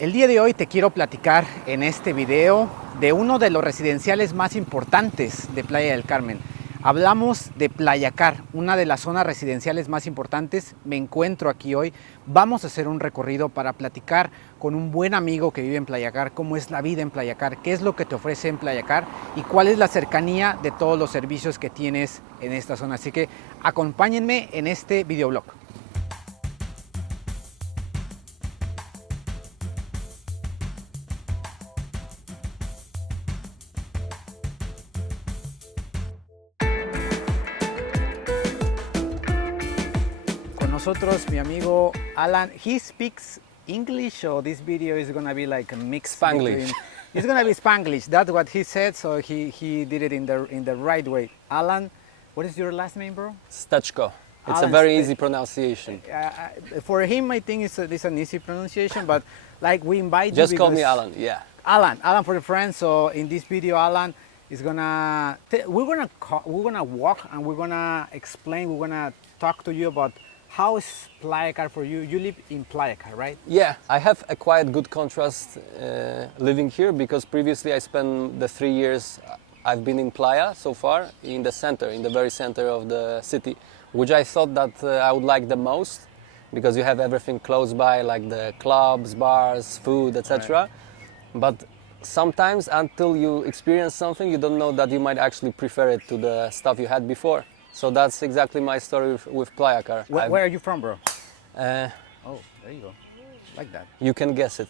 El día de hoy te quiero platicar en este video de uno de los residenciales más importantes de Playa del Carmen. Hablamos de Playacar, una de las zonas residenciales más importantes. Me encuentro aquí hoy. Vamos a hacer un recorrido para platicar con un buen amigo que vive en Playacar, cómo es la vida en Playacar, qué es lo que te ofrece en Playacar y cuál es la cercanía de todos los servicios que tienes en esta zona. Así que acompáñenme en este videoblog. Nosotros, mi amigo Alan, he speaks English, so this video is gonna be like a mix. Spanglish. It's gonna be Spanglish. That's what he said, so he did it in the right way. Alan, what is your last name, bro? Stachko. It's Alan a very easy pronunciation. For him, I think it's an easy pronunciation, but like we invite Just you call me Alan. Yeah. Alan for the friends. So in this video, Alan is gonna we're gonna walk and we're gonna explain. We're gonna talk to you about how is Playacar for you? You live in Playacar, right? Yeah, I have a quite good contrast living here because previously I spent the 3 years I've been in Playa so far in the center, in the very center of the city, which I thought that I would like the most because you have everything close by, like the clubs, bars, food, etc. Right. But sometimes until you experience something, you don't know that you might actually prefer it to the stuff you had before. So that's exactly my story with Playacar. Where are you from, bro? Oh, there you go. Like that. You can guess it.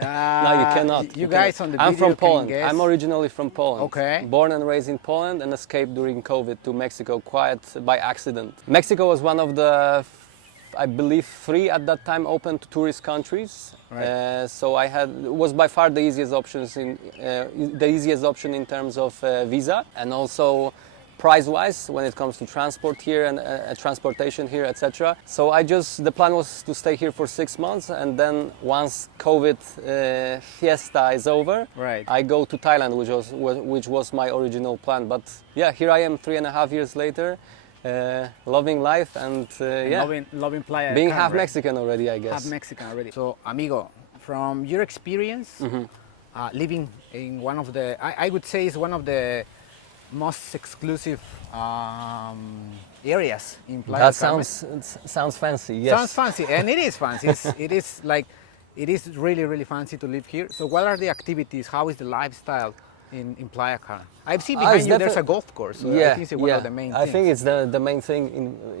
No, you cannot. You guys on the video I'm from Poland. can guess. I'm originally from Poland. Okay. Born and raised in Poland and escaped during COVID to Mexico quite by accident. Mexico was one of the, I believe, 3 at that time open to tourist countries. Right. So it was by far the easiest option in terms of visa and also price-wise when it comes to transport here and transportation here, etc. So the plan was to stay here for 6 months, and then once COVID fiesta is over, right, I go to Thailand, which was my original plan. But yeah, here I am 3.5 years later, loving life and loving Playa. Being half Mexican already, I guess. Half Mexican already. So, amigo, from your experience, living in one of the, I would say, is one of the most exclusive areas in Playa del Carmen. That sounds fancy. Yes. Sounds fancy, and it is fancy. It is really, really fancy to live here. So, what are the activities? How is the lifestyle in Playacar? I've seen behind you there's a golf course. So yeah, I think it's one of the main things. I think it's the main thing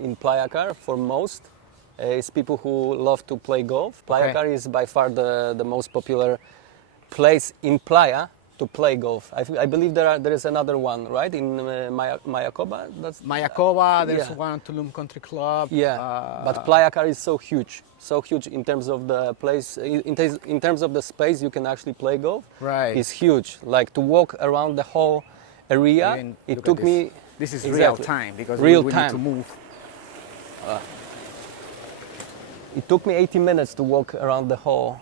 in Playacar for most. Is people who love to play golf. Playacar is by far the most popular place in Playa to play golf. I believe there is another one, right, in Mayacoba. Mayacoba. There's one Tulum Country Club. Yeah, but Playacar is so huge in terms of the place. In terms of the space you can actually play golf. Right, it's huge. Like to walk around the whole area. It took me. This is real time because we need to move. It took me 80 minutes to walk around the whole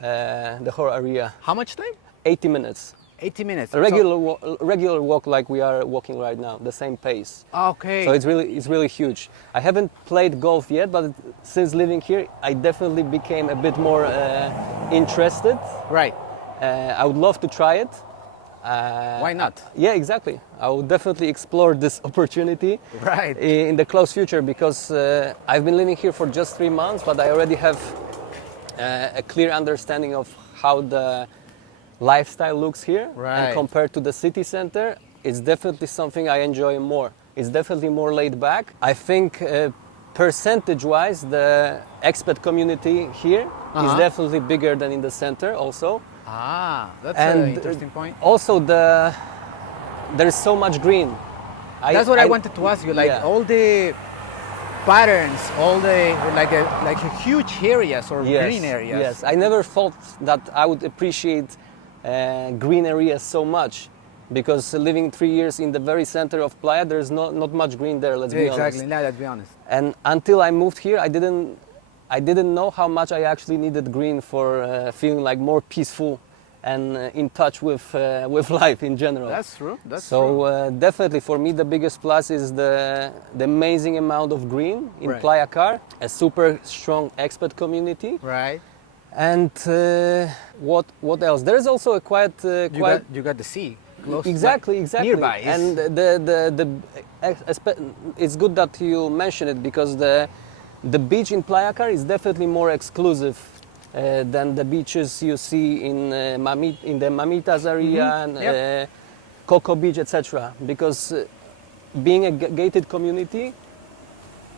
area. How much time? 80 minutes. 80 minutes. A regular walk like we are walking right now, the same pace. Okay. So it's really huge. I haven't played golf yet, but since living here, I definitely became a bit more interested. Right. I would love to try it. Why not? Yeah, exactly. I will definitely explore this opportunity in the close future because I've been living here for just 3 months, but I already have a clear understanding of how the lifestyle looks here, and compared to the city center, it's definitely something I enjoy more. It's definitely more laid back. I think percentage-wise, the expat community here is definitely bigger than in the center also. That's an interesting point. Also, there's so much green. That's what I wanted to ask you. Like all the patterns, all the like huge areas or green areas. Yes, I never thought that I would appreciate green areas so much because living 3 years in the very center of Playa, there's not much green there. Let's be honest. Exactly. No, let's be honest. And until I moved here, I didn't know how much I actually needed green for feeling like more peaceful and in touch with life in general. That's true. Definitely for me the biggest plus is the amazing amount of green in Playacar, a super strong expat community. Right. And what else? There is also a You got the sea close. exactly Nearby. And it's good that you mention it, because the beach in Playacar is definitely more exclusive than the beaches you see in the Mamitas area and Yep. Coco Beach, etc. Because being a gated community,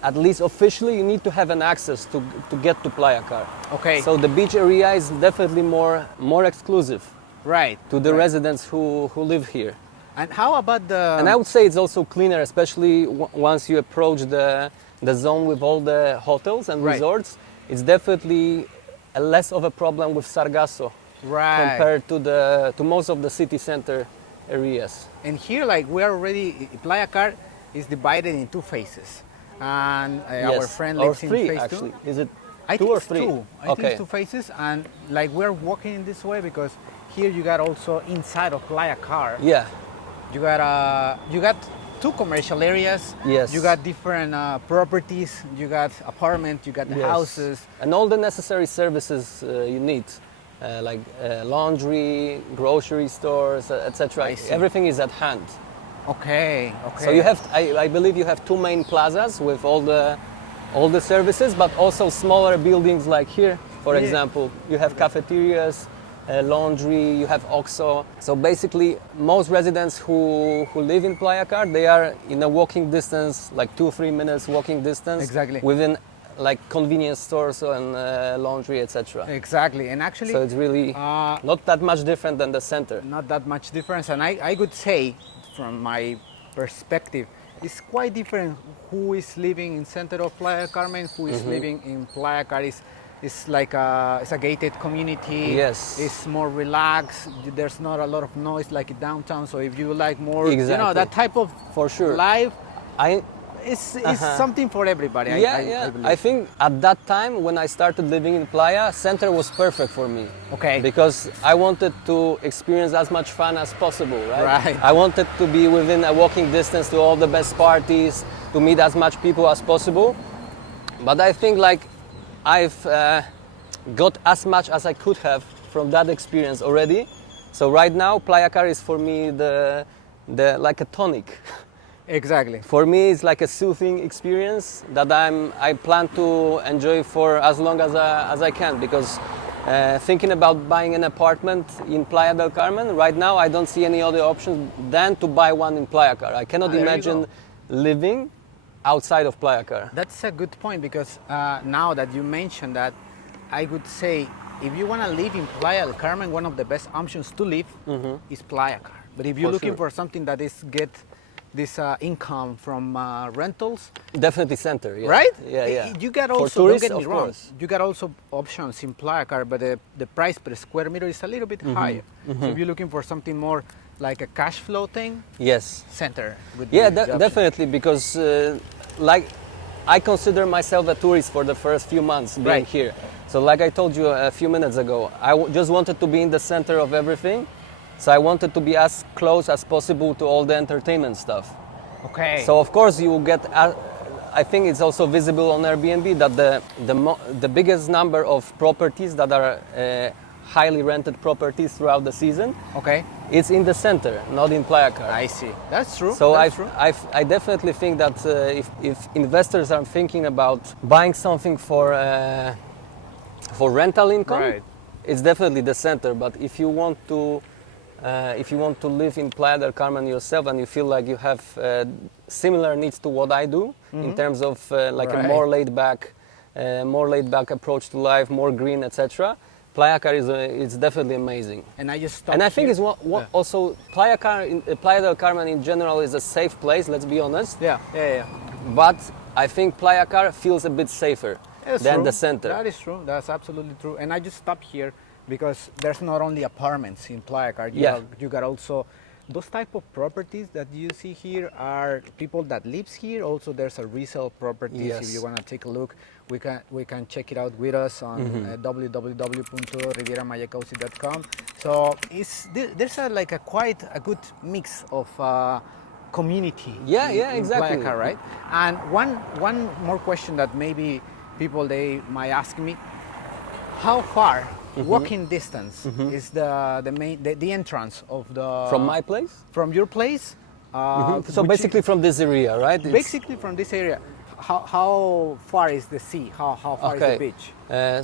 at least officially, you need to have an access to get to Playacar. Okay. So the beach area is definitely more exclusive Right. to the right. residents who live here. And how about the? And I would say it's also cleaner, especially once you approach the zone with all the hotels and Right. resorts. It's definitely less of a problem with Sargasso right. compared to most of the city center areas. And here, like we're already, Playacar is divided in two phases, and our Yes. friend Or lives in three, phase actually. two. Is it I two think or it's three? two. I think Okay. it's two phases, and like we're walking in this way because here you got also inside of Playacar. Yeah. You got two commercial areas. Yes. You got different properties. You got apartments. You got the Yes. houses. And all the necessary services you need, like laundry, grocery stores, etc. I see. Everything is at hand. Okay. Okay. So you have, I believe you have two main plazas with all the services, but also smaller buildings like here, for Yeah. example. You have cafeterias, laundry, you have OXXO. So basically, most residents who live in Playacar, they are in a walking distance, like 2-3 minutes walking distance. Exactly. Within like convenience stores and laundry, etc. Exactly. And actually, So it's really not that much different than the center. not that much difference. And I would say, from my perspective, it's quite different who is living in center of Playa Carmen, who is living in Playacar. It's like it's a gated community. Yes. It's more relaxed. There's not a lot of noise like in downtown. So if you like more, Exactly. that type of For sure. life, I it's something for everybody. Yeah, I believe. I think at that time when I started living in Playa, center was perfect for me. Okay. Because I wanted to experience as much fun as possible, right? Right. I wanted to be within a walking distance to all the best parties, to meet as much people as possible. But I think like I've got as much as I could have from that experience already. So right now, Playacar is for me the like a tonic. Exactly. For me, it's like a soothing experience that I plan to enjoy for as long as I can, because thinking about buying an apartment in Playa del Carmen, right now I don't see any other option than to buy one in Playacar. I cannot There you imagine go. living outside of Playacar. That's a good point, because now that you mentioned that, I would say if you want to live in Playa del Carmen, one of the best options to live is Playacar. But if you're For looking sure. for something that is get this income from rentals, Definitely center, yeah. right? Yeah. You got For also, tourists, don't get me of wrong, course. you got also options in Playacar, but the price per square meter is a little bit higher. So if you're looking for something more like a cash flow thing, Yes. center would be Yeah, the option. definitely, because like I consider myself a tourist for the first few months being Right. here. So like I told you a few minutes ago, just wanted to be in the center of everything. So I wanted to be as close as possible to all the entertainment stuff. Okay. So of course you will get, I think it's also visible on Airbnb that the biggest number of properties that are highly rented properties throughout the season, okay. it's in the center, not in Playacar. I see. That's true. So That's true. I definitely think that if investors are thinking about buying something for rental income, Right. it's definitely the center. But if you want to live in Playa del Carmen yourself and you feel like you have similar needs to what I do in terms of like a Right. more laid back approach to life, more green, etc. Playacar is definitely amazing. And I just stopped And I think here. it's also Playa del Carmen in general is a safe place. Let's be honest. Yeah. But I think Playacar feels a bit safer That's than true. the center. That is true. That's absolutely true. And I just stopped here because there's not only apartments in Playacar. You got also those type of properties that you see here are people that lives here. Also, there's a resale properties. Yes. If you want to take a look, we can check it out with us on www.rivieramallacausi.com. So there's quite a good mix of community. Yeah, in exactly. Playacar, right? And one more question that maybe people they might ask me: How far walking distance is the entrance of the From my place? from your place? So which basically from this area, right? is, basically from this area. How far is the sea? How far is the beach?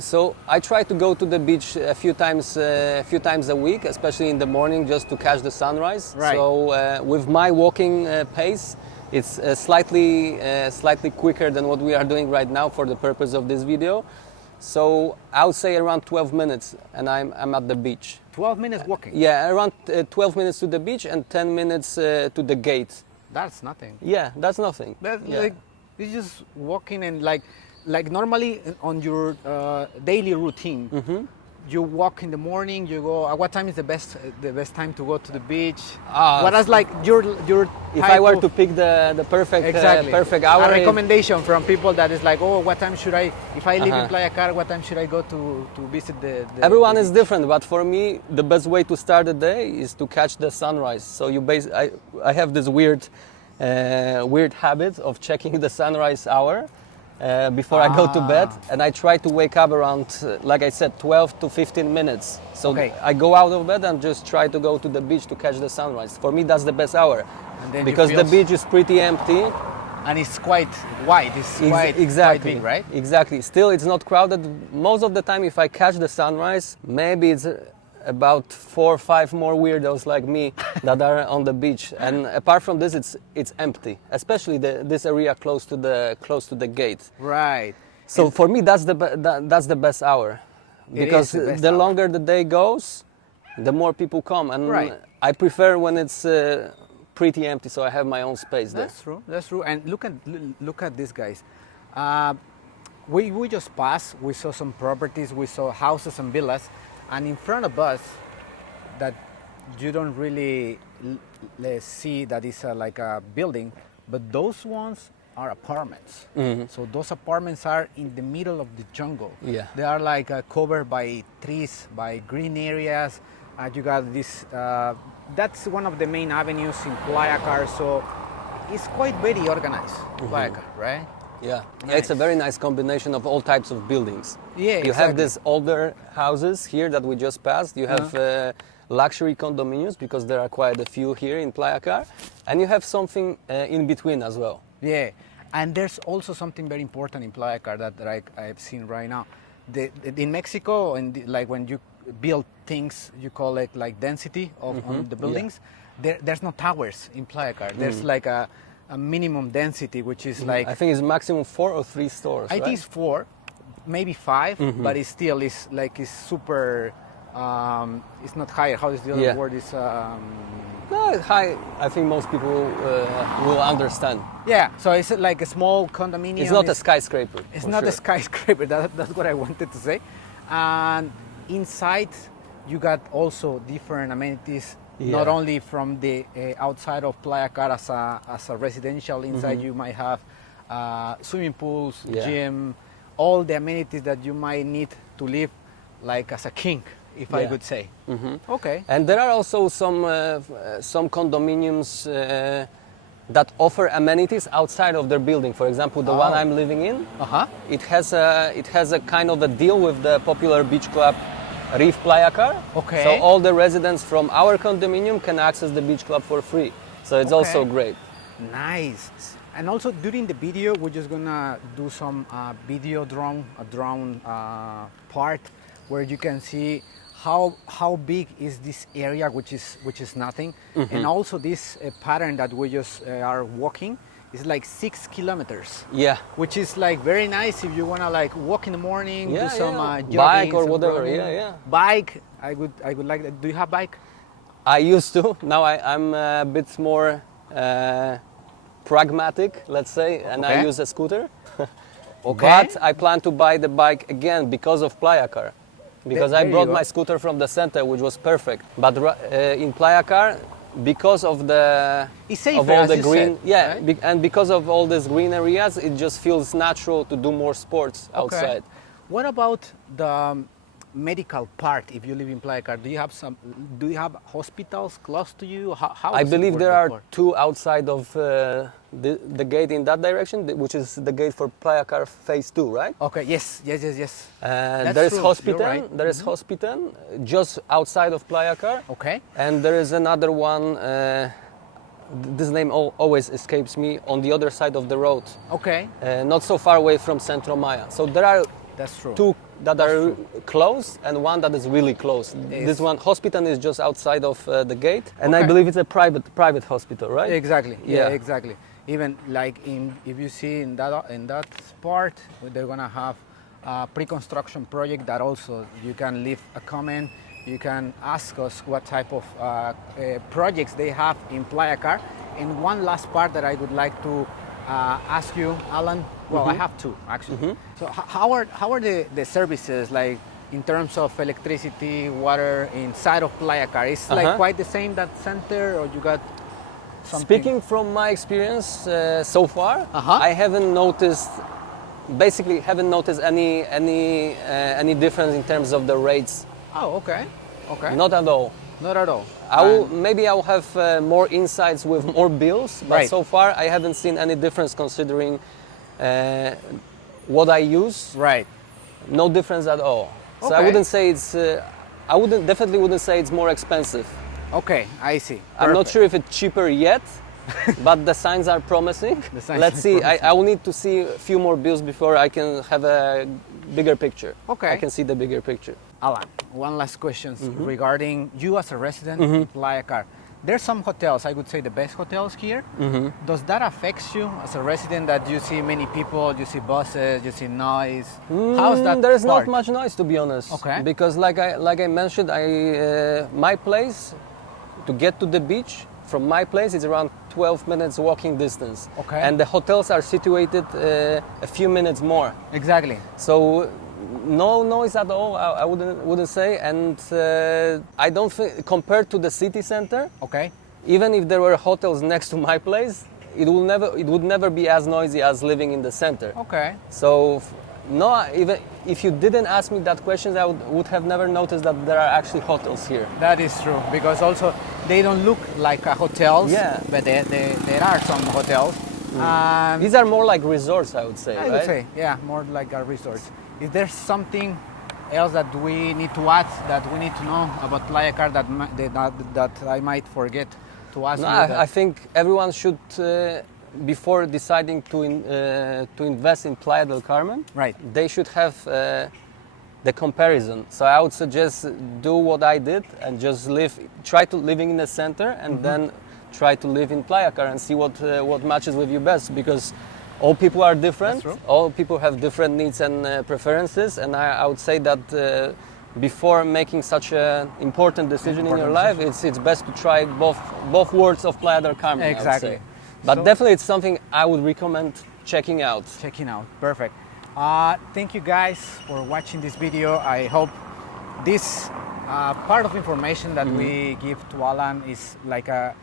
So I try to go to the beach a few times a week, especially in the morning, just to catch the sunrise. Right. So with my walking pace, it's slightly quicker than what we are doing right now for the purpose of this video. So I would say around 12 minutes, and I'm at the beach. 12 minutes walking. Yeah, around 12 minutes to the beach and 10 minutes to the gate. That's nothing. Yeah, that's nothing. That's Yeah. like it's just walking and like normally on your daily routine. You walk in the morning. You go. At what time is the best time to go to the beach? What is like your If I were to pick the perfect perfect hour, a recommendation from people that is like, oh, what time should I? If I live in Playacar, what time should I go to visit the Everyone the is beach? different, but for me, the best way to start the day is to catch the sunrise. So I have this weird habit of checking the sunrise hour before I go to bed, and I try to wake up around, like I said, 12 to 15 minutes. So I go out of bed and just try to go to the beach to catch the sunrise. For me, that's the best hour, And then because you the feel beach is pretty empty. and it's quite wide. It's quite Exactly, big, right? Exactly. Still, it's not crowded. Most of the time, if I catch the sunrise, maybe it's about 4 or 5 more weirdos like me that are on the beach. And apart from this, it's empty, especially this area close to the gate. Right. So for me, that's the best hour, because the best the hour. longer the day goes, the more people come, and Right. I prefer when it's pretty empty, so I have my own space there. That's true. That's true. And look at these guys. We just passed. We saw some properties. We saw houses and villas, and in front of us, that you don't really see that is like a building, but those ones are apartments. So those apartments are in the middle of the jungle. Yeah. They are like covered by trees, by green areas. You got this. That's one of the main avenues in Playacar. So it's quite very organized, Playacar, right? Yeah, Nice. it's a very nice combination of all types of buildings. Yeah, You have exactly. these older houses here that we just passed. You have luxury condominiums, because there are quite a few here in Playacar, and you have something in between as well. Yeah, and there's also something very important in Playacar that I've seen right now. In Mexico, like when you build things, you call it like density of on the buildings. There's no towers in Playacar. There's like a minimum density, which is like I think it's maximum 4 or 3 stores. I right? think it's 4, maybe 5, but it's still is super. It's not higher. How is the other Yeah. word? Is No, it's high. I think most people will understand. yeah. So it's like a small condominium. It's not a skyscraper. It's for not sure. a skyscraper. That's what I wanted to say. And inside, you got also different amenities. Not Yeah. only from the outside of Playacar as a residential. Inside, you might have swimming pools, Yeah. gym, all the amenities that you might need to live like as a king, if I Yeah. could say. Okay. And there are also some condominiums that offer amenities outside of their building. For example, the one I'm living in, it has a kind of a deal with the popular beach club Reef Playacar. Okay. So all the residents from our condominium can access the beach club for free. So it's also great. Nice. And also during the video, we're just gonna do some video drone part where you can see how big is this area, which is nothing, and also this pattern that we just are walking is like 6 kilometers. Yeah. Which is like very nice if you wanna like walk in the morning, Yeah, do some yeah. jogging, Bike or some whatever, running. yeah. Bike, I would like that. Do you have bike? I used to. Now I'm a bit more pragmatic, let's say, and I Okay. use a scooter. Okay. But I plan to buy the bike again because of Playacar. Because There I you brought go. my scooter from the center, which was perfect. But in Playacar, because of the It's safer, of all as the you green, said, right? and because of all these green areas, it just feels natural to do more sports outside. What about the medical part? If you live in Playacar, do you have hospitals close to you? How I does it believe work there are before? 2 outside of the gate in that direction, which is the gate for Playacar Phase 2, right? Okay, yes. There is true. hospital. You're right. There is hospital just outside of Playacar. Okay. And there is another one. This name always escapes me, on the other side of the road. Okay. Not so far away from Centro Maya. So there are That's true. two that are close and one that is really close. This one, hospital, is just outside of the gate, and I Okay. believe it's a private hospital, right? Exactly. Yeah, Yeah. exactly. Even like if you see in that part, they're gonna have a pre-construction project that also you can leave a comment. You can ask us what type of projects they have in Playacar. And one last part that I would like to ask you, Alan. Well, I have two actually. So how are the services like in terms of electricity, water inside of Playacar? It's like quite the same that center, or you got something? Speaking from my experience so far, Uh-huh. I haven't noticed any difference in terms of the rates. Oh, okay. Not at all. Not at all. Maybe I'll have more insights with more bills, but Right. so far I haven't seen any difference considering what I use. Right. No difference at all. So I Okay. wouldn't say it's. Definitely wouldn't say it's more expensive. Okay, I see. I'm not Perfect. sure if it's cheaper yet, but the signs are promising. The signs Let's are see. promising. I will need to see a few more bills before I can have a bigger picture. Okay. I can see the bigger picture. Alan, one last question regarding you as a resident in Playacar. There's some hotels, I would say the best hotels here. Does that affect you as a resident that you see many people, you see buses, you see noise? How's that There's part? not much noise, to be honest. Okay. Because like I mentioned, my place to get to the beach from my place is around 12 minutes walking distance. Okay. And the hotels are situated a few minutes more. Exactly. So no noise at all, I wouldn't say. And I don't think, compared to the city center, Okay. even if there were hotels next to my place, it would never be as noisy as living in the center. Okay. So no, even if you didn't ask me that question, I would have never noticed that there are actually hotels here. That is true, because also they don't look like hotels, Yeah. but there are some hotels. These are more like resorts, I would say. I would say, yeah, more like a resort. Is there something else that we need to add, that we need to know about Playacar that I might forget to ask No, you? I think everyone should, before deciding to invest in Playa del Carmen, Right. they should have the comparison. So I would suggest do what I did and just try to living in the center, and then try to live in Playacar and see what matches with you best, because all people are different. That's true. All people have different needs and preferences, and I would say that before making such an important decision in your life, it's best to try both worlds of Playa del Carmen. I would Exactly. say. But So- definitely it's something I would recommend checking out. Checking out. Perfect. Thank you guys for watching this video. I hope this part of information that we give to Alan is like a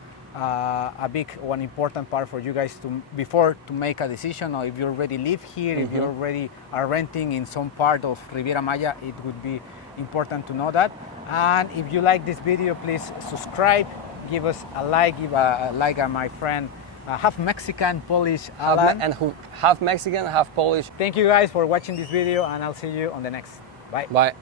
big one important part for you guys before to make a decision, or if you already live here, if you already are renting in some part of Riviera Maya, it would be important to know that. And if you like this video, please subscribe, give us a like, give a like on my friend, half Mexican, Polish Alan. And who half Mexican, half Polish. Thank you guys for watching this video, and I'll see you on the next. Bye. Bye.